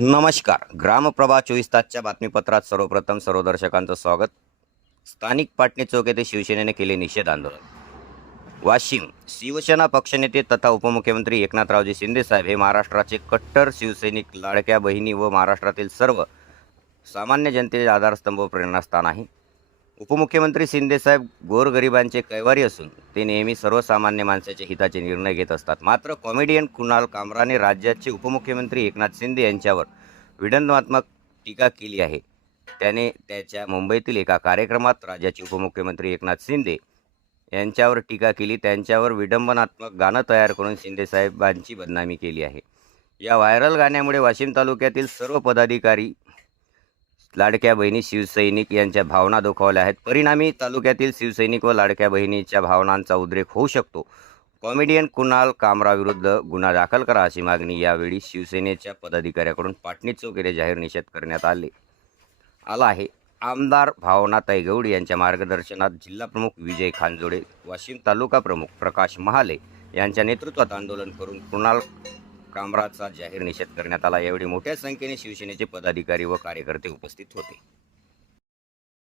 नमस्कार. ग्रामप्रभा चोवीस तासच्या बातमीपत्रात सर्वप्रथम सर्व दर्शकांचं स्वागत. स्थानिक पाटणी चौक येथे शिवसेनेने केले निषेध आंदोलन. वाशिम शिवसेना पक्षनेते तथा उपमुख्यमंत्री एकनाथरावजी शिंदेसाहेब हे महाराष्ट्राचे कट्टर शिवसैनिक लाडक्या बहिणी व महाराष्ट्रातील सर्व सामान्य जनतेचे आधारस्तंभ व प्रेरणास्थान आहे. उपमुख्यमंत्री शिंदेसाहेब गोरगरिबांचे कैवारी असून ते नेहमी सर्वसामान्य माणसाच्या हिताचे निर्णय घेत असतात. मात्र कॉमेडियन कुणाल कामराने राज्याचे उपमुख्यमंत्री एकनाथ शिंदे यांच्यावर विडंबात्मक टीका केली आहे. त्याने त्याच्या मुंबईतील एका कार्यक्रमात राज्याचे उपमुख्यमंत्री एकनाथ शिंदे यांच्यावर टीका केली. त्यांच्यावर विडंबनात्मक गाणं तयार करून शिंदेसाहेबांची बदनामी केली आहे. या व्हायरल गाण्यामुळे वाशिम तालुक्यातील सर्व पदाधिकारी लाडक्या बहिणी शिवसैनिक यांच्या भावना दुखावल्या आहेत. परिणामी तालुक्यातील शिवसैनिक व लाडक्या बहिणीच्या भावनांचा उद्रेक होऊ शकतो. कॉमेडियन कुणाल कामराविरुद्ध गुन्हा दाखल करा अशी मागणी यावेळी शिवसेनेच्या पदाधिकाऱ्याकडून पाटणी चौक येथे जाहीर निषेध करण्यात आले. आला आहे. आमदार भावना तैगौड यांच्या मार्गदर्शनात जिल्हाप्रमुख विजय खानजोडे वाशिम तालुका प्रमुख प्रकाश महाले यांच्या नेतृत्वात आंदोलन करून कुणाल कामराचा जाहीर निषेध करण्यात आला. यावेळी मोठ्या संख्येने शिवसेनेचे पदाधिकारी व कार्यकर्ते उपस्थित होते.